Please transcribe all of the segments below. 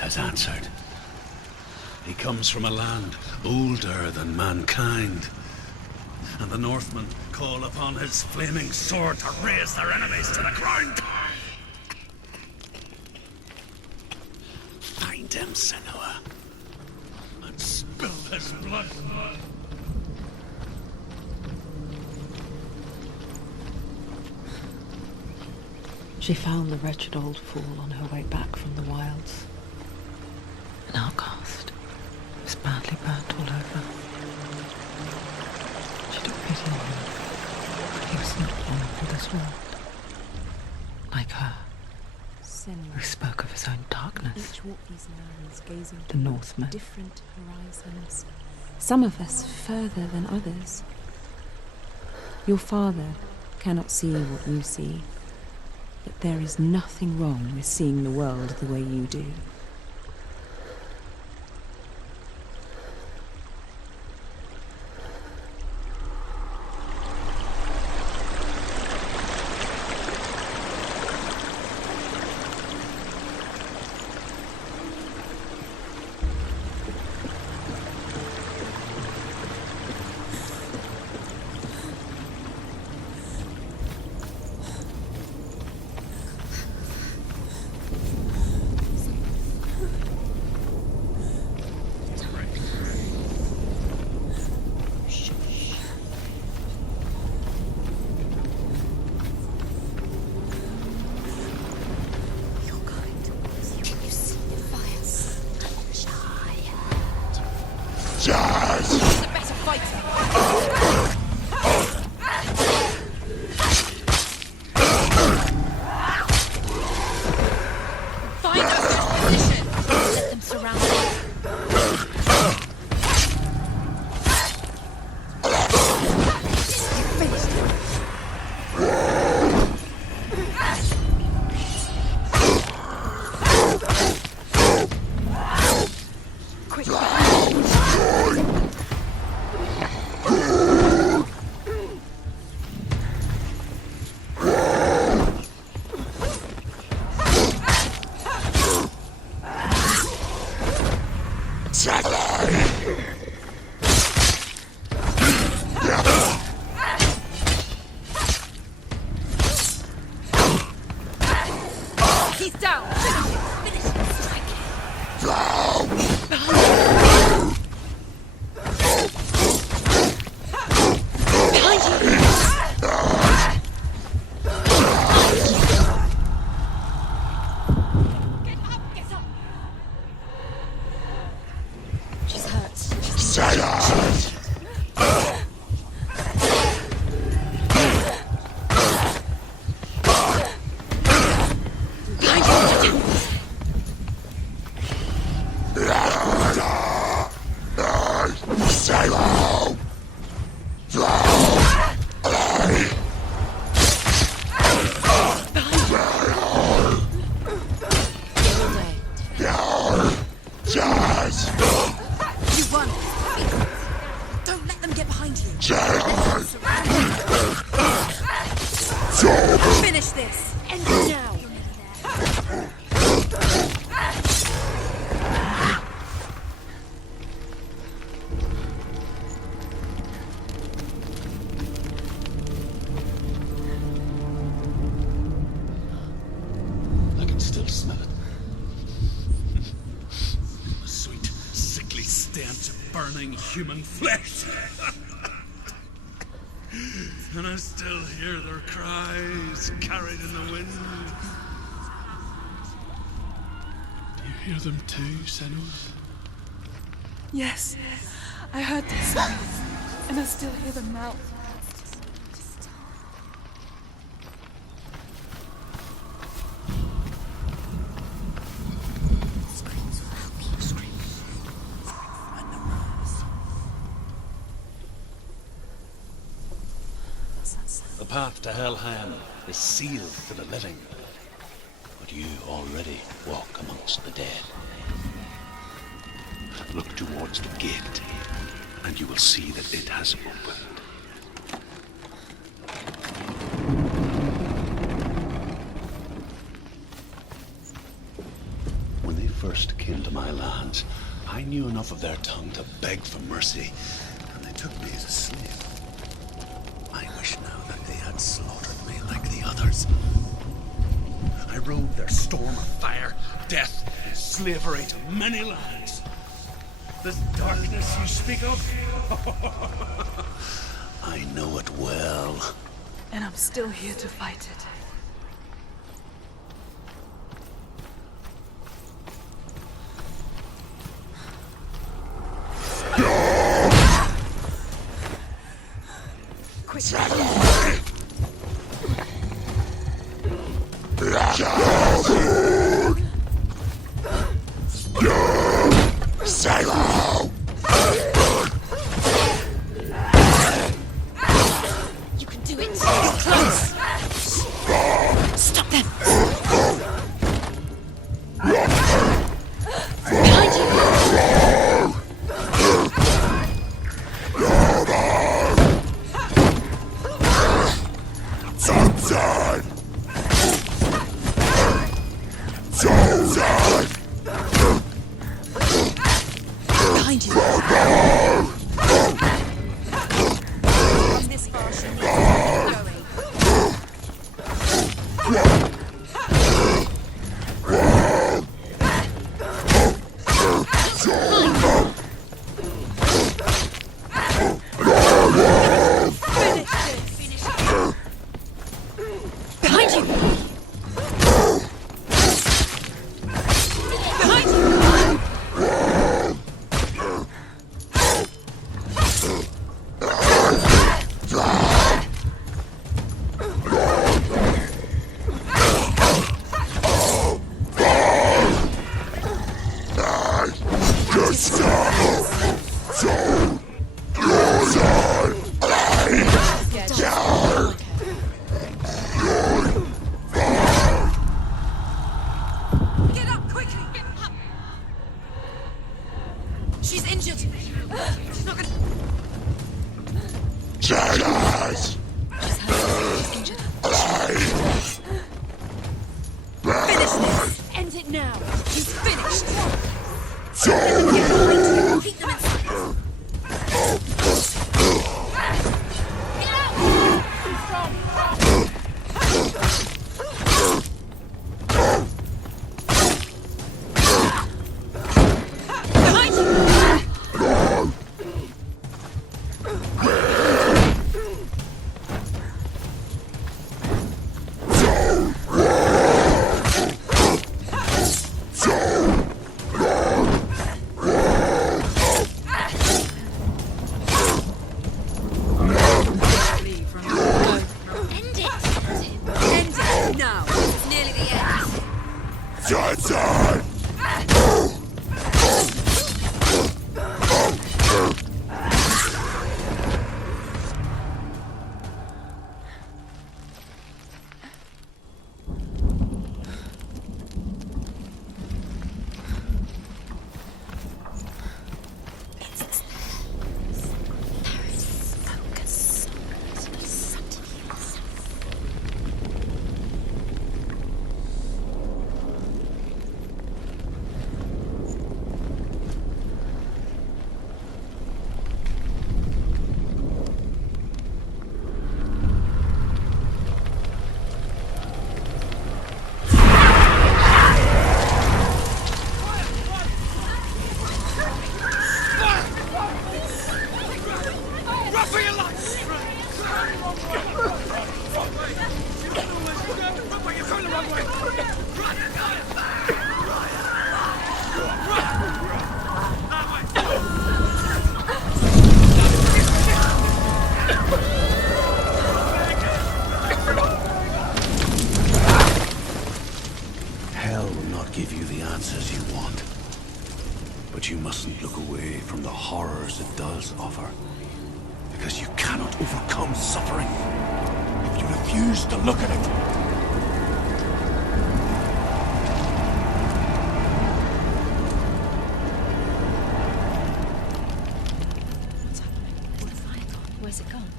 has answered. He comes from a land older than mankind, and the Northmen call upon his flaming sword to raise their enemies to the ground. Find him, Senua, and spill his blood. She found the wretched old fool on her way back from the wilds. An outcast. He was badly burnt all over. She took pity on him, for he was not long for this world. Like her, Senua, who spoke of his own darkness. each walk these lands gazing The towards Northmen. different horizons. Some of us further than others. Your father cannot see what you see. But there is nothing wrong with seeing the world the way you do. Finish this! End it now! I can still smell it. The sweet, sickly stench of burning human flesh. And I still hear their cries carried in the wind. Do you hear them too, Senua? Yes, I heard this, and I still hear them now. The path to Helheim is sealed to the living, but you already walk amongst the dead. Look towards the gate, and you will see that it has opened. When they first came to my lands, I knew enough of their tongue to beg for mercy, and they took me as a slave. I wish now that they had slaughtered me like the others. I rode their storm of fire, death, and slavery to many lands. This darkness you speak of, I know it well. And I'm still here to fight it. You can do it. You're close. Stop them. Behind you. Behind you. This far should be going. Behind you. Behind you. Get up quickly. Get up. She's injured. She's not gonna. She's injured. Finish this. End it now. She's finished. Get behind you. Keep them inside. Get out. Behind you. End it. End it now. It's nearly the end. Hell will not give you the answers you want. But you mustn't look away from the horrors it does offer. Because you cannot overcome suffering if you refuse to look at it. Where's it gone?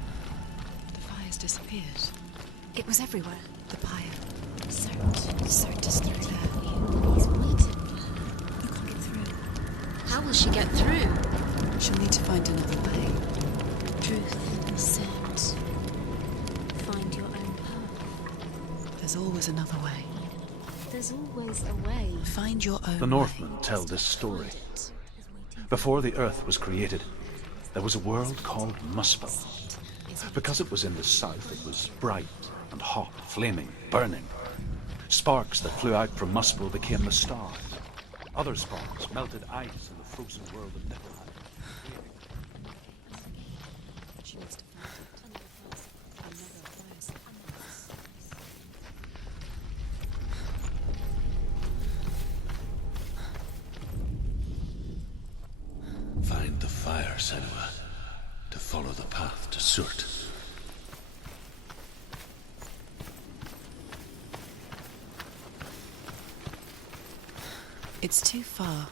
The fire's disappeared. It was everywhere. The pyre. So distant there. He's waiting. How will she get through? She'll need to find another way. Truth said, find your own path. There's always another way. There's always a way. Find your own The Northmen way. tell this story. Before the Earth was created, there was a world called Muspel. Because it was in the south, it was bright and hot, flaming, burning. Sparks that flew out from Muspel became the stars. Other sparks melted ice in the frozen world of Niflheim. She needs to find it. Another fire. Find the fire, Senua, to follow the path to Surt. It's too far.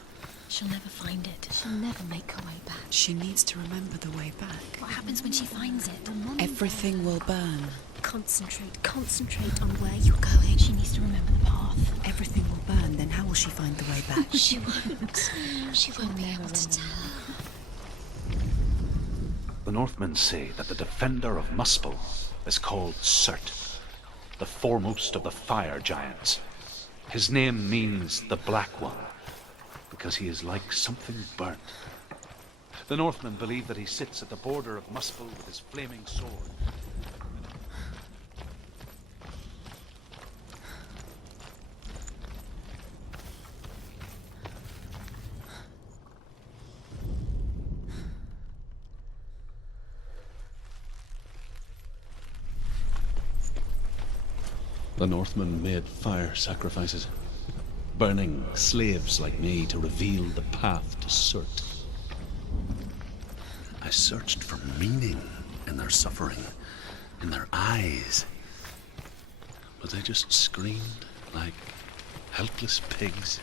She'll never find it. She'll never make her way back. She needs to remember the way back. What happens when she finds it? Everything will burn. Concentrate on where you're going. She needs to remember the path. Everything will burn, then how will she find the way back? She won't. She won't be able to tell. The Northmen say that the defender of Muspel is called Surt, the foremost of the fire giants. His name means the Black One, because he is like something burnt. The Northmen believe that he sits at the border of Muspel with his flaming sword. The Northmen made fire sacrifices, burning slaves like me to reveal the path to Surt. I searched for meaning in their suffering, in their eyes, but they just screamed like helpless pigs.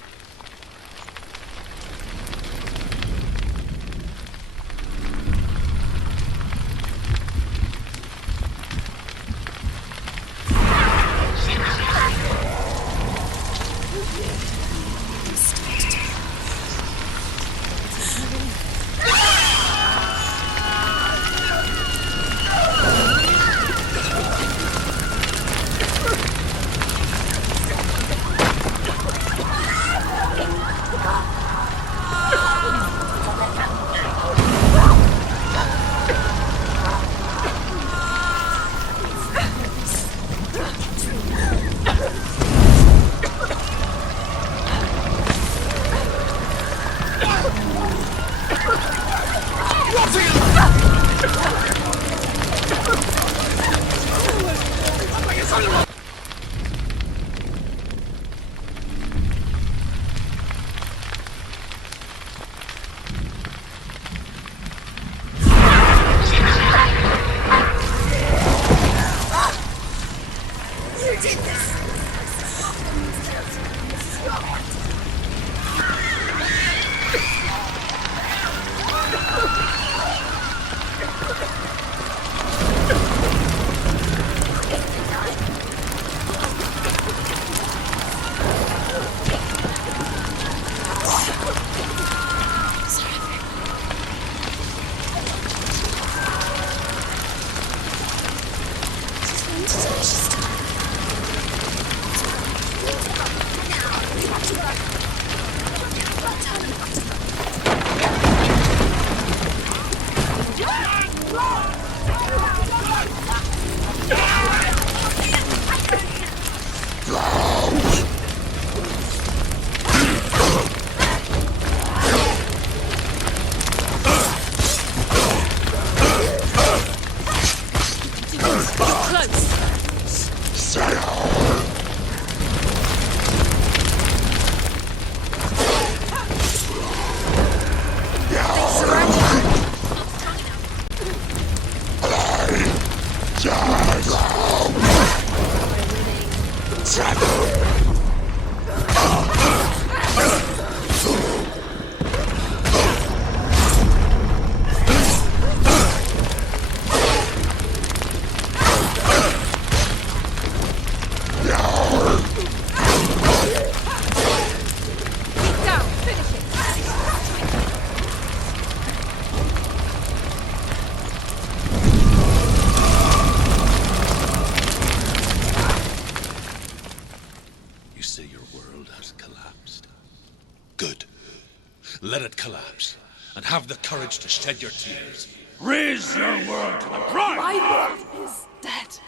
Let it collapse, and have the courage to shed your tears. Raise your world to the ground! My world is dead.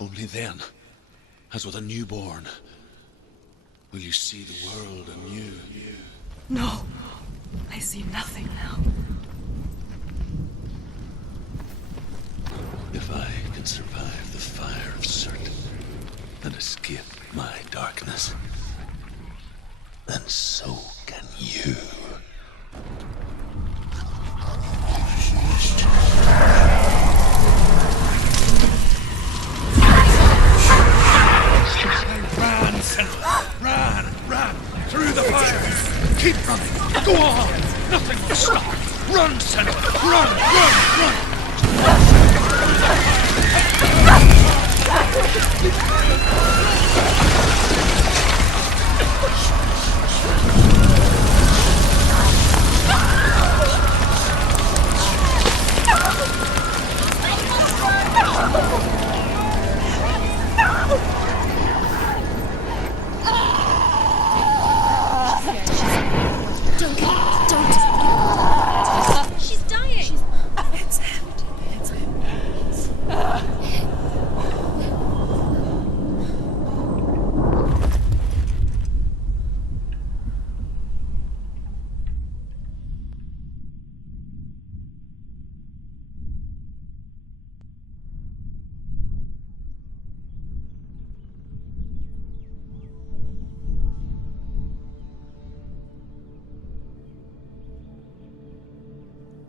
Only then, as with a newborn, will you see the world anew. No, I see nothing now. If I can survive the fire of certain and escape my darkness, then so can you. Run, Senua! Run! Through the fire! Keep running! Go on! Nothing will stop! Run, Senua! Run! She's dying. It's him. It's him.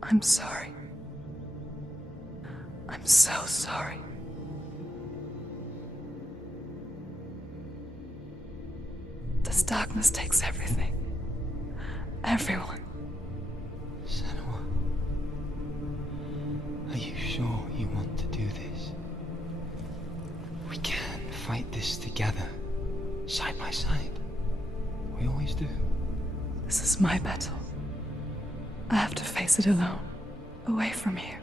I'm sorry. I'm so sorry. This darkness takes everything. Everyone. Senua, are you sure you want to do this? We can fight this together, side by side. We always do. This is my battle. I have to face it alone, away from here.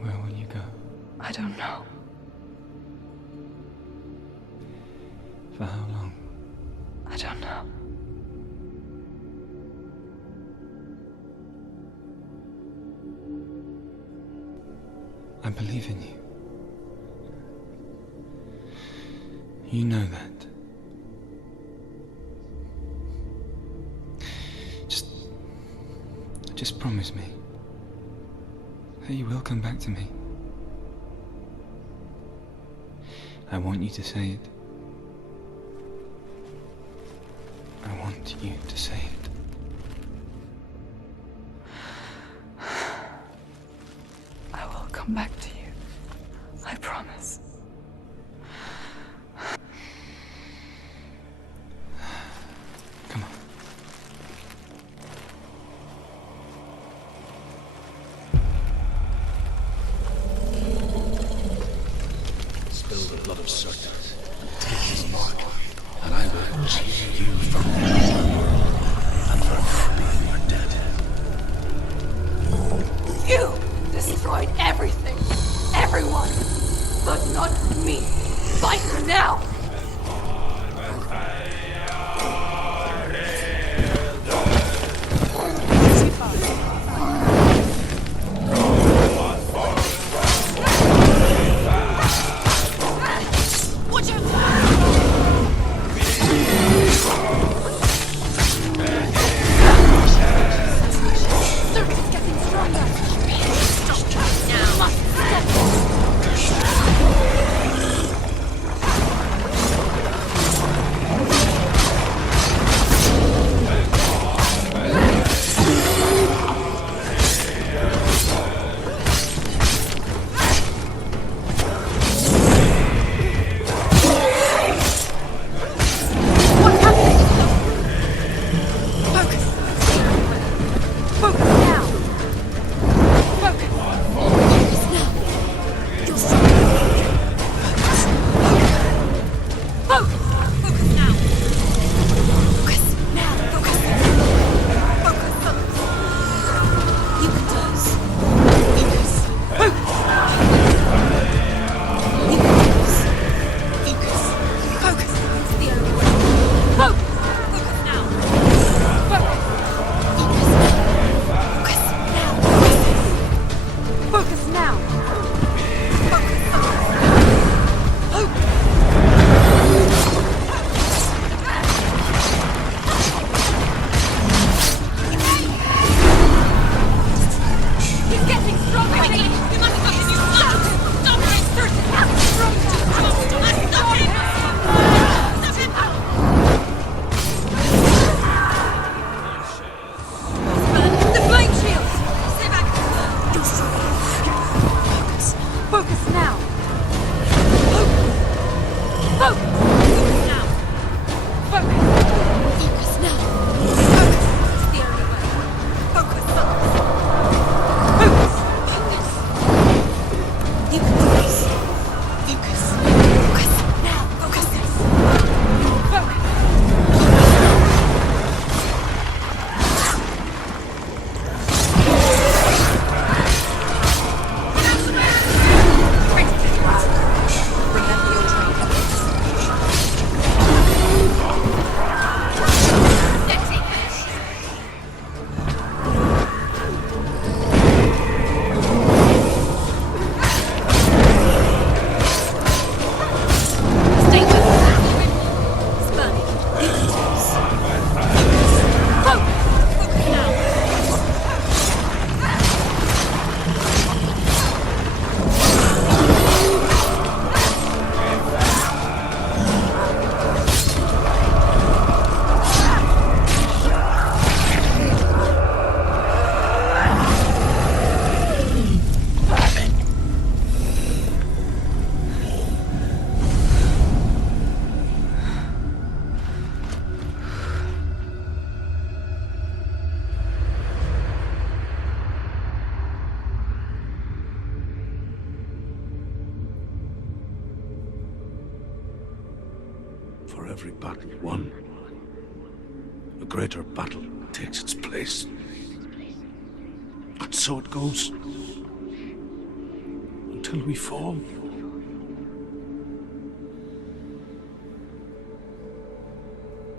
Where will you go? I don't know. For how long? I don't know. I believe in you. You know that. Just promise me that you will come back to me. I want you to say it. I want you to say it. I will come back to you. I promise. Come on. Spill the blood of Certes and take his mark, and I will achieve you for ruling the world and for being your dead. You destroyed everything! every battle won, a greater battle takes its place. And so it goes. Until we fall.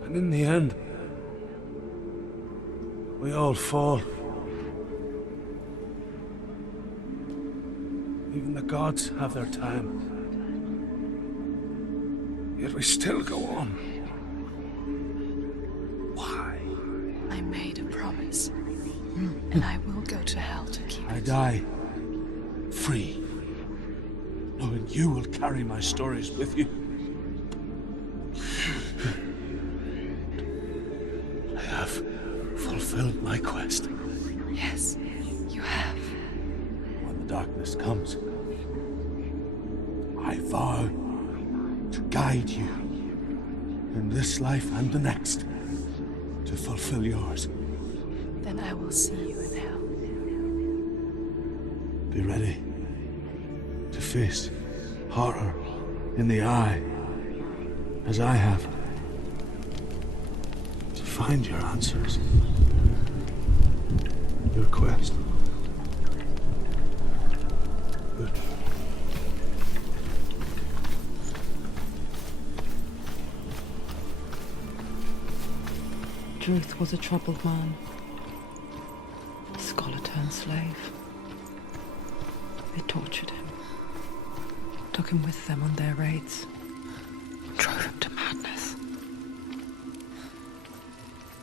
And in the end, we all fall. Even the gods have their time. Yet we still go on. Why? I made a promise. And I will go to hell to keep I it. die free, knowing you will carry my stories with you. I have fulfilled my quest. Yes, you have. When the darkness comes, I vow to guide you in this life and the next to fulfill yours. Then I will see you in hell. Be ready to face horror in the eye, as I have. To find your answers. Your quest. Good. Druth was a troubled man. Scholar turned slave. They tortured him. Took him with them on their raids. Drove him to madness.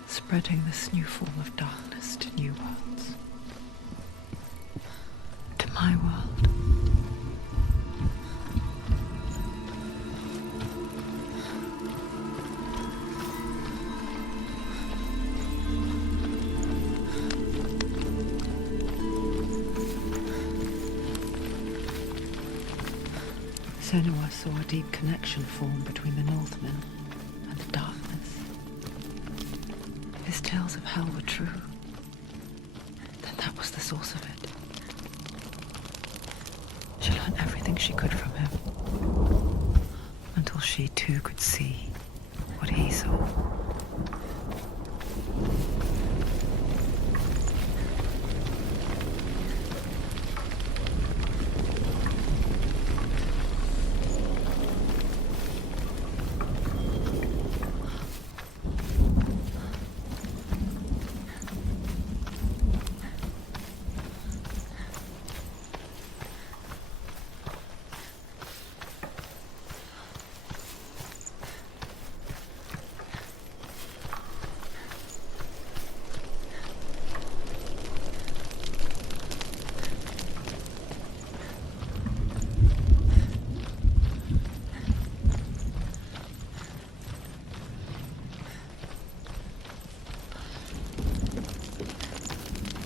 Spreading this new form of darkness to new worlds. To my world. Senua saw a deep connection form between the Northmen and the darkness. His tales of hell were true. Then that was the source of it. She learned everything she could from him. Until she too could see what he saw.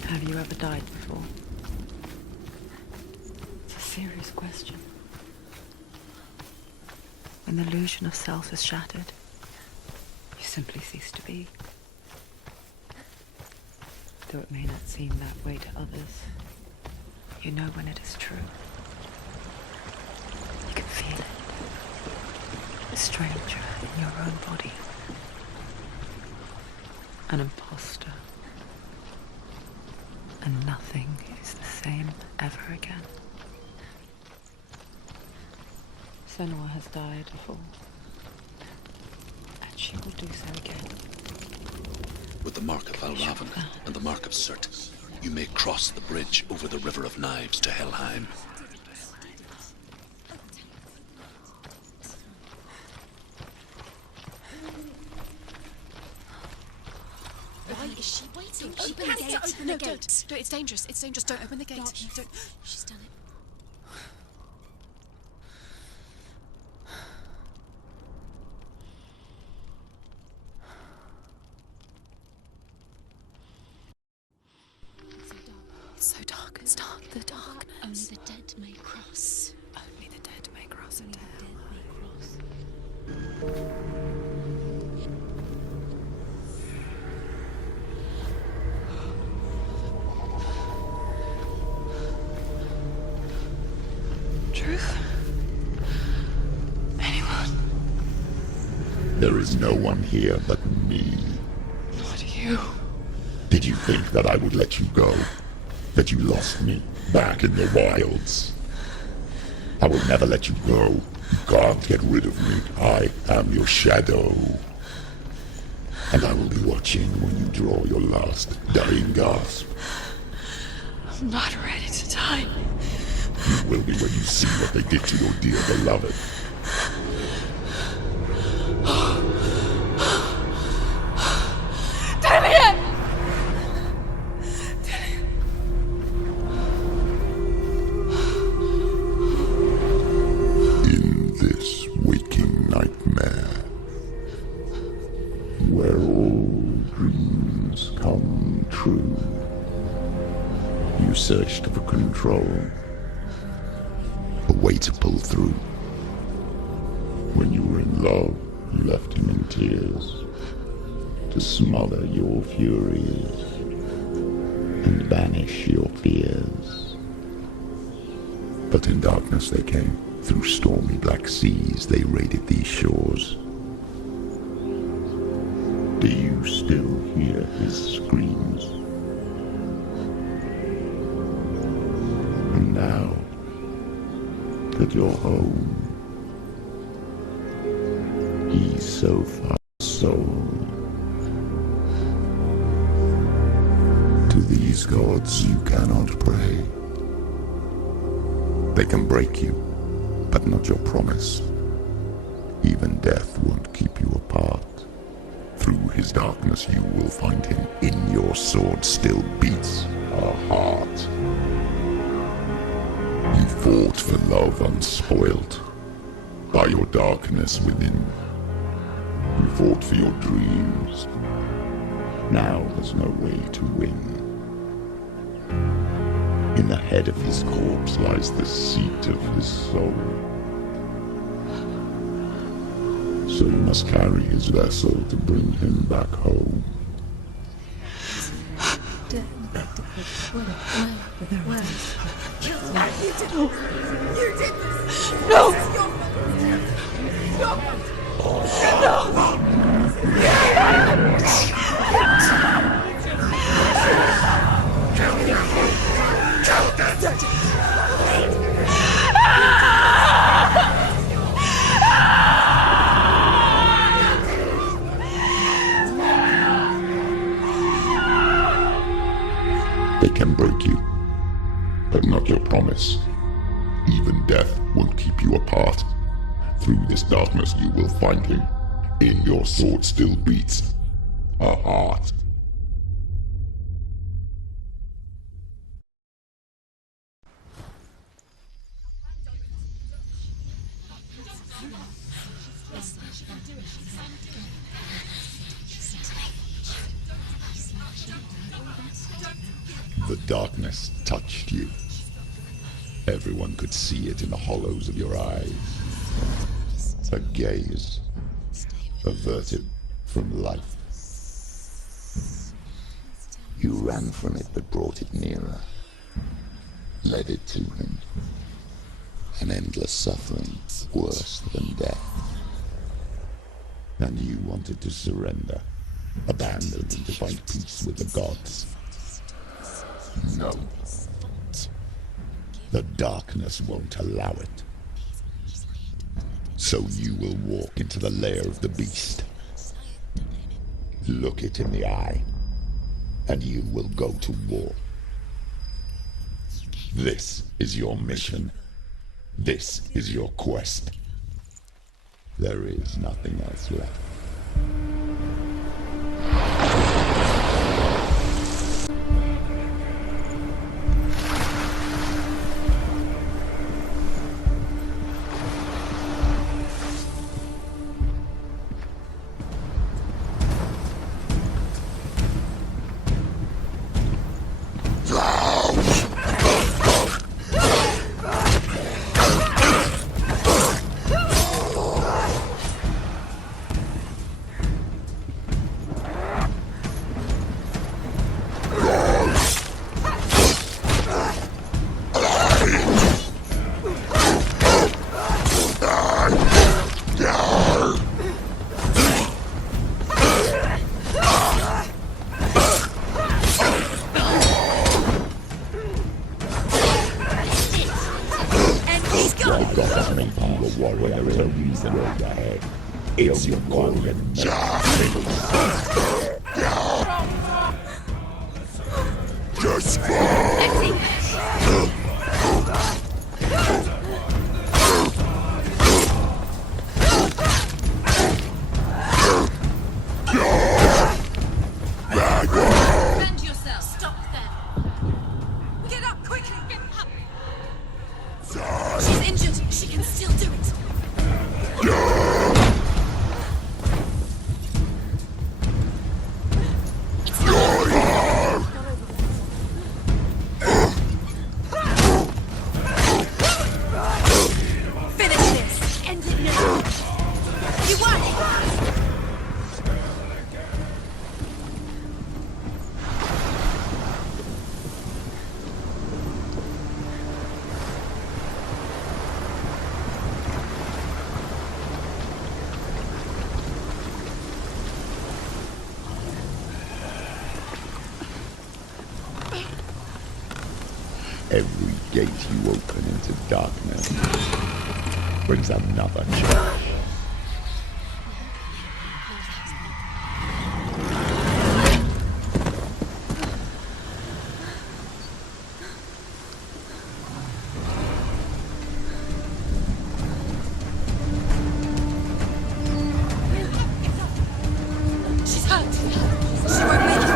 Have you ever died before? It's a serious question. When the illusion of self is shattered, you simply cease to be. Though it may not seem that way to others, you know when it is true. You can feel it. A stranger in your own body. An imposter. And nothing is the same ever again. Senua has died before. And she will do so again. With the mark of Valravan and the mark of Surt, you may cross the bridge over the River of Knives to Helheim. Why is she waiting? Open Open the the gate. gate. Open No, the gate. don't. No, it's dangerous. It's dangerous. Don't open the gate. No, No, don't. she's done it. It's so dark. It's dark. The darkness. Only the dead may cross. Only the dead may cross Only into the hell. dead may cross. Truth? Anyone? There is no one here but me. Not you. Did you think that I would let you go? That you lost me back in the wilds? I will never let you go. You can't get rid of me. I am your shadow. And I will be watching when you draw your last dying gasp. I'm not ready to die. You will be when you see what they did to your dear beloved. Damien! In this waking nightmare, where all dreams come true, you searched for control, a way to pull through. When you were in love, you left him in tears, to smother your furies and banish your fears. But in darkness they came, through stormy black seas they raided these shores. Do you still hear his screams? And now that you're home, he's so far sold. To these gods you cannot pray. They can break you, but not your promise. Even death won't keep you apart. Through his darkness you will find him. In your sword still beats a heart. You fought for love unspoilt by your darkness within. You fought for your dreams. Now there's no way to win. In the head of his corpse lies the seat of his soul. So you must carry his vessel to bring him back home. They can break you, but not your promise. Even death won't keep you apart. Through this darkness you will find him. In your sword still beats a heart. The darkness touched you. Everyone could see it in the hollows of your eyes. A gaze averted from life. You ran from it but brought it nearer. Led it to him. An endless suffering worse than death. And you wanted to surrender. Abandon and to find peace with the gods. No. The darkness won't allow it. So you will walk into the lair of the beast. Look it in the eye, and you will go to war. This is your mission. This is your quest. There is nothing else left. make you a warrior is a reason you're ahead. It's your golden Just Defend yourself. Stop them. Get up quickly. Get up. She's injured. She can still do it. Finish this. End it now. You won. every gate you open into darkness brings another change. She's hurt. She won't make it.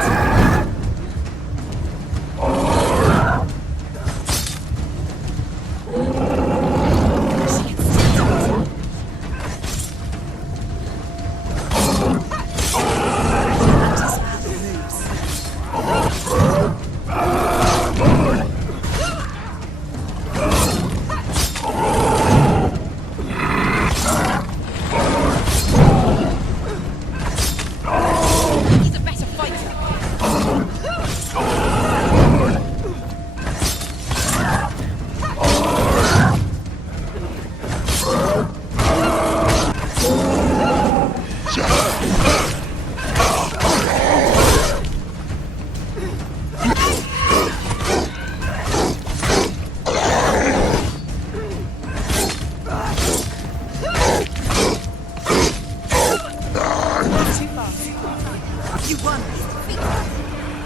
She can still do it. He's a better fighter. Too far. You won.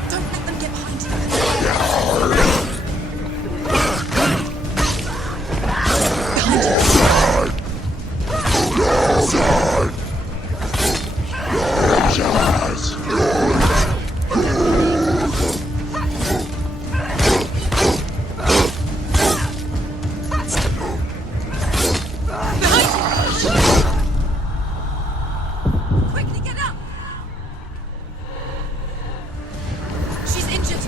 Don't let them get behind you. Quickly get up! She's injured.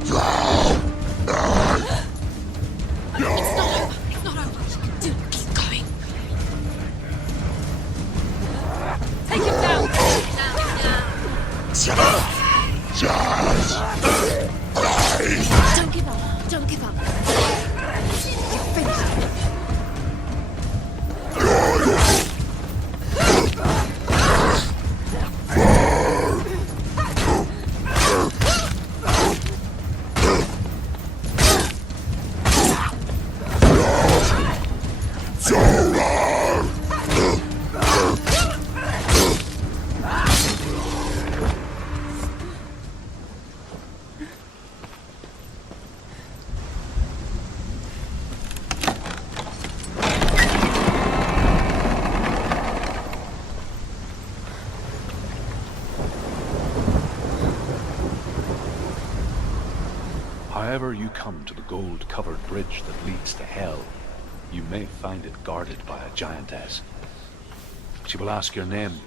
It's not over. It's not over. You can do it. Keep going. Take him down. Don't give up. Don't give up. You're finished. However you come to the gold-covered bridge that leads to Hell, you may find it guarded by a giantess. She will ask your name.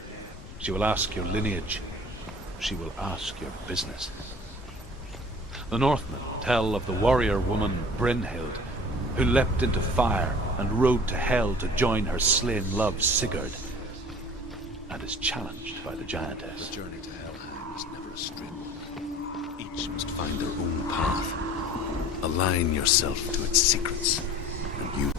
She will ask your lineage. She will ask your business. The Northmen tell of the warrior woman Brynhild, who leapt into fire and rode to Hell to join her slain love Sigurd, and is challenged by the giantess. The journey to Helheim is never a straight one. Each must find their own path. Align yourself to its secrets, and you...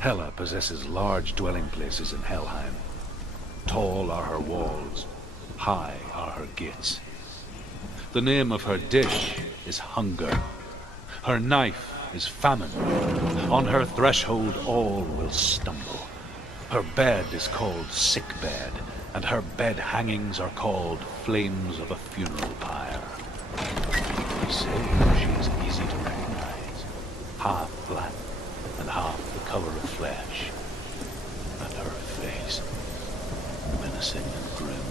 Hela possesses large dwelling places in Helheim. Tall are her walls, high are her gates. The name of her dish is hunger. Her knife is famine. On her threshold all will stumble. Her bed is called sick bed, and her bed hangings are called flames of a funeral pyre. They say she is easy to recognize, half black and half the color of flesh, and her face menacing and grim.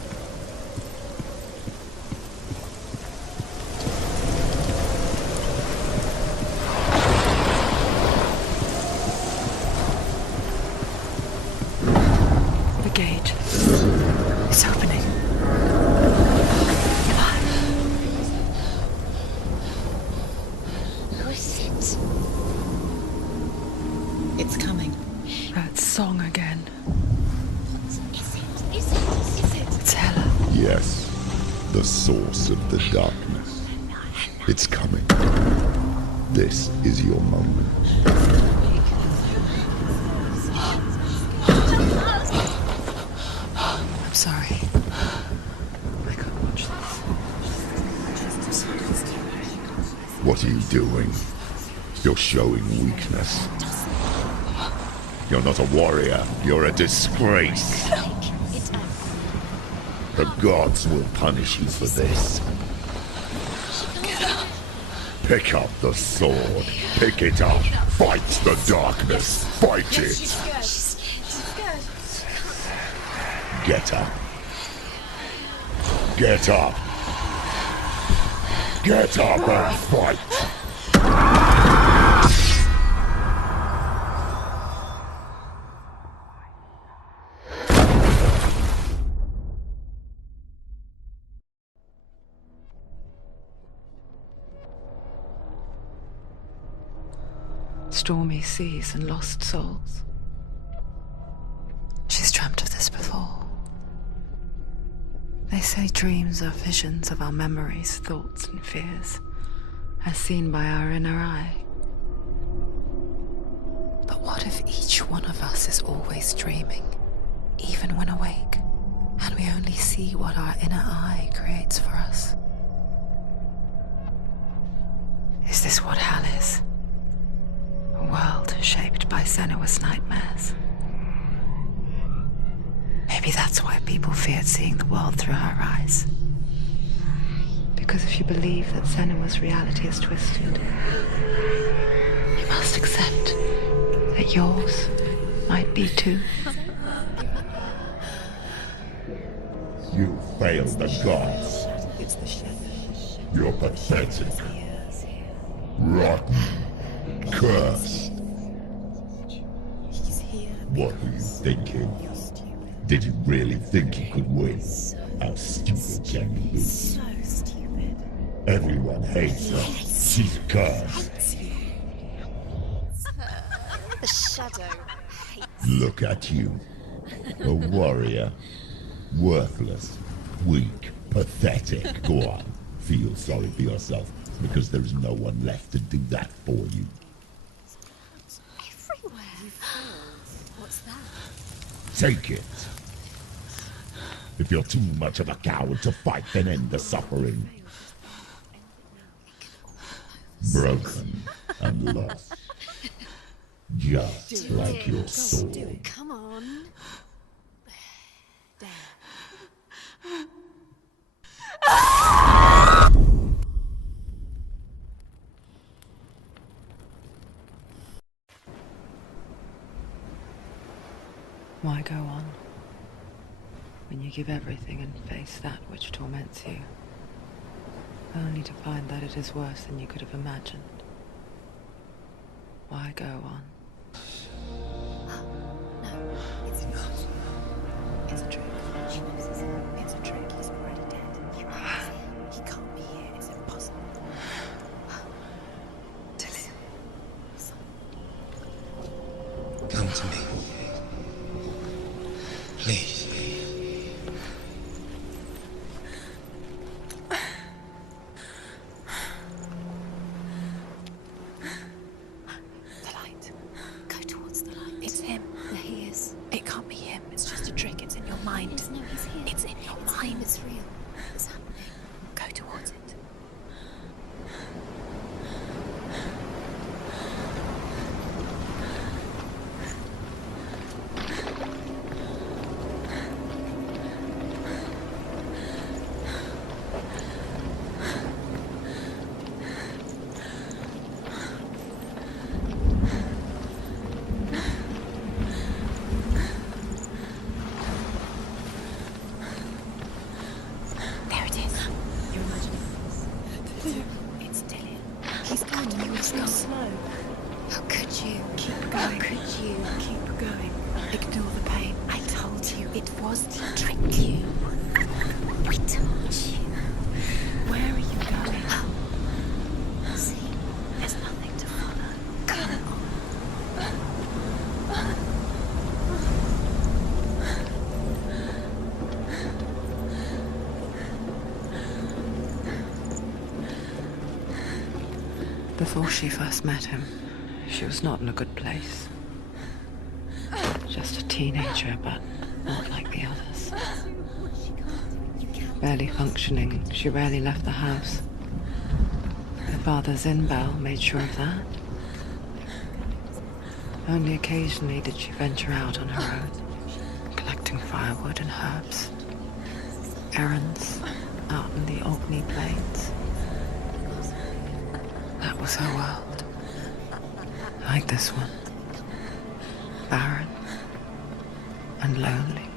The gate is opening. Who is it? It's coming. That song again. Is it? It's Hela. Yes, the source of the darkness. It's coming. This is your moment. I'm sorry. I can't watch this. What are you doing? You're showing weakness. You're not a warrior. You're a disgrace. The gods will punish you for this. Pick up the sword. Pick it up. Fight the darkness. Fight it. Get up. Get up. Get up and fight. Stormy seas and lost souls. She's dreamt of this before. They say dreams are visions of our memories, thoughts, and fears, as seen by our inner eye. But what if each one of us is always dreaming, even when awake, and we only see what our inner eye creates for us? Is this what hell is? A world shaped by Senua's nightmares. Maybe that's why people feared seeing the world through her eyes. Because if you believe that Senua's reality is twisted, you must accept that yours might be too. You failed the gods. You're pathetic. Rotten. Cursed. What were you thinking? Did you really think you could win? How stupid can you be? So stupid. Everyone hates her. She's cursed. The shadow hates. Look at you. A warrior. Worthless. Weak. Pathetic. Go on. Feel sorry for yourself, because there is no one left to do that for you. Everywhere. You failed. What's that? Take it. If you're too much of a coward to fight, then end the suffering. Broken and lost. Just like your soul. Come on. There. Why go on when you give everything and face that which torments you, only to find that it is worse than you could have imagined? Why go on? No, it's not. It's a trick. She knows it's a trick. He's already dead. He can't be here. It's impossible. Tilly. Come to me. Please. The light. Go towards the light. It's It's not slow. How could you? Keep going. How could you? Keep going. Ignore the pain. I told you it was to trick you. I told you. Where are you going? See, there's nothing to follow. Come on. Before she first met him, she was not in a good place. Just a teenager, but not like the others. Barely functioning, she rarely left the house. Her father's in-bell made sure of that. Only occasionally did she venture out on her own, collecting firewood and herbs. Errands out in the Orkney Plains. That was her world. Like this one. Barren and lonely.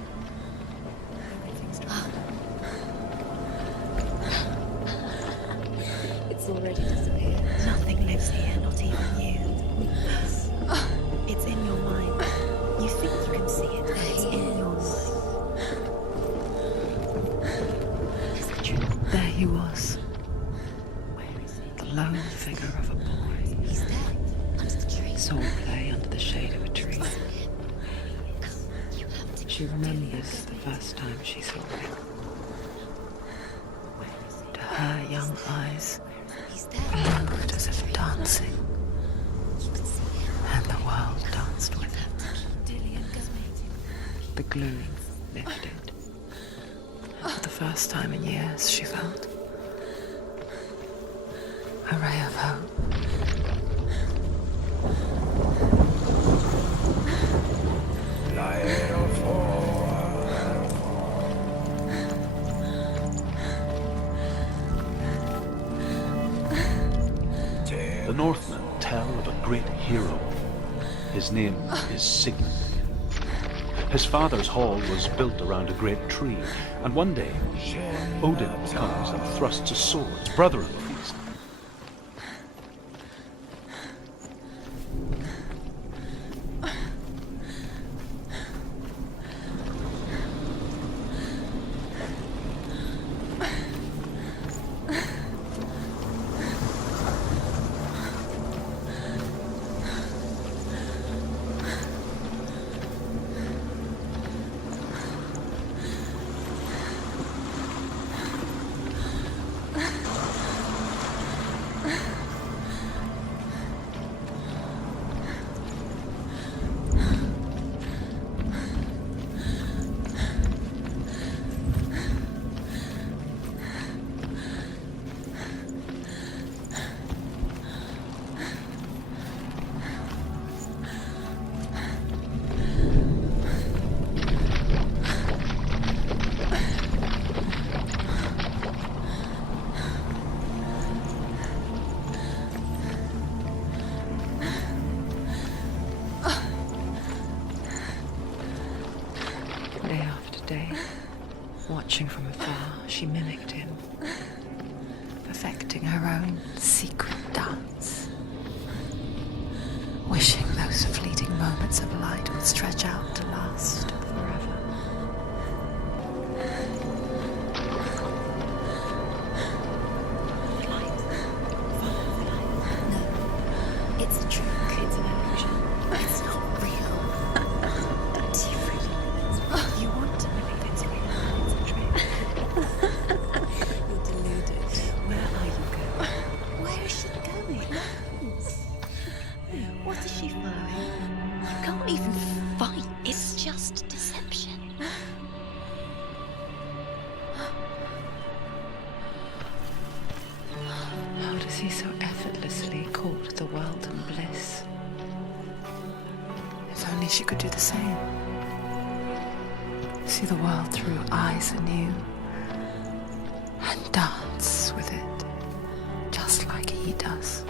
It's already disappeared. Nothing lives here, not even you. It's in your mind. You think you can see it, but it's in your mind. Is it true? There he was. The lone figure of a boy. He's there, under the tree. Swordplay under the shade of a tree. She remembers the first time she saw him. To her young eyes, he moved as if dancing, and the world danced with him. The gloom lifted. And for the first time in years, she felt a ray of hope. The Northmen tell of a great hero. His name is Sigmund. His father's hall was built around a great tree, and one day Odin comes and thrusts a sword, his brother at least. Day after day, watching from afar, she mimicked him, perfecting her own secret dance, wishing those fleeting moments of light would stretch out to last forever. It's a trick. It's an illusion. It's not real. Don't you really? You want to believe it's real, and it's a trick. You're deluded. Where are you going? Where is she going? What is she following? You can't even fight. It's just deception. How does he so effortlessly court the world and bliss? If only she could do the same. See the world through eyes anew and dance with it, just like he does.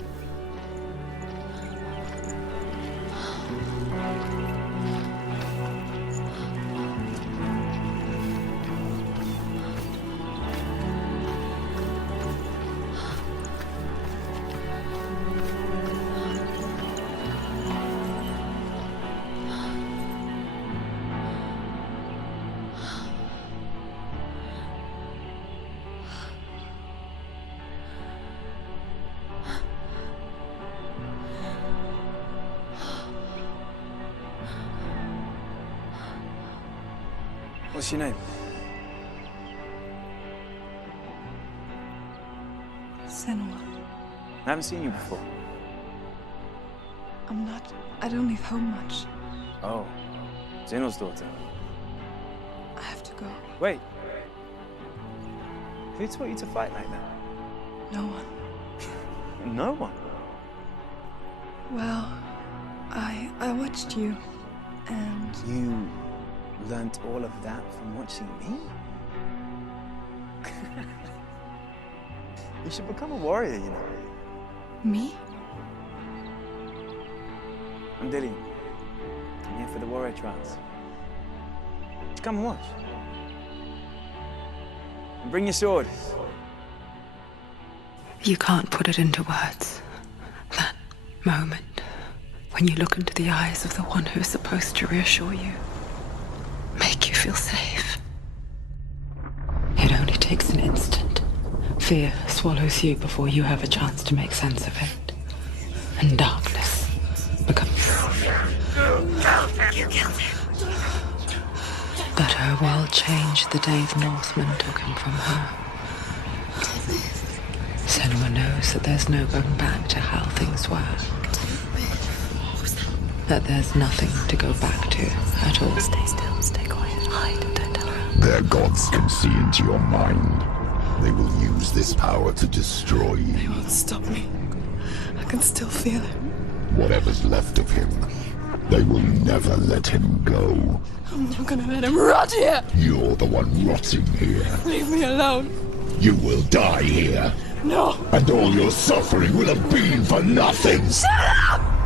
What's your name? Senua. I haven't seen you before. I don't leave home much. Oh, Zenua's daughter. I have to go. Wait. Who taught you to fight like that? No one. No one? Well, I watched you, and... You learnt all of that from watching me? You should become a warrior, you know. Me? I'm Dillian. I'm here for the warrior trials. Come and watch. And bring your sword. You can't put it into words. That moment when you look into the eyes of the one who's supposed to reassure you, make you feel safe. It only takes an instant. Fear swallows you before you have a chance to make sense of it. And darkness becomes... You killed him. But her world changed the day the Northmen took him from her. Senua knows that there's no going back to how things were. That there's nothing to go back to at all. Stay still, stay quiet, hide, don't tell her. Their gods can see into your mind. They will use this power to destroy you. They won't stop me. I can still feel it. Whatever's left of him, they will never let him go. I'm not gonna let him rot here! You're the one rotting here. Leave me alone! You will die here. No! And all your suffering will have been for nothing. Shut up!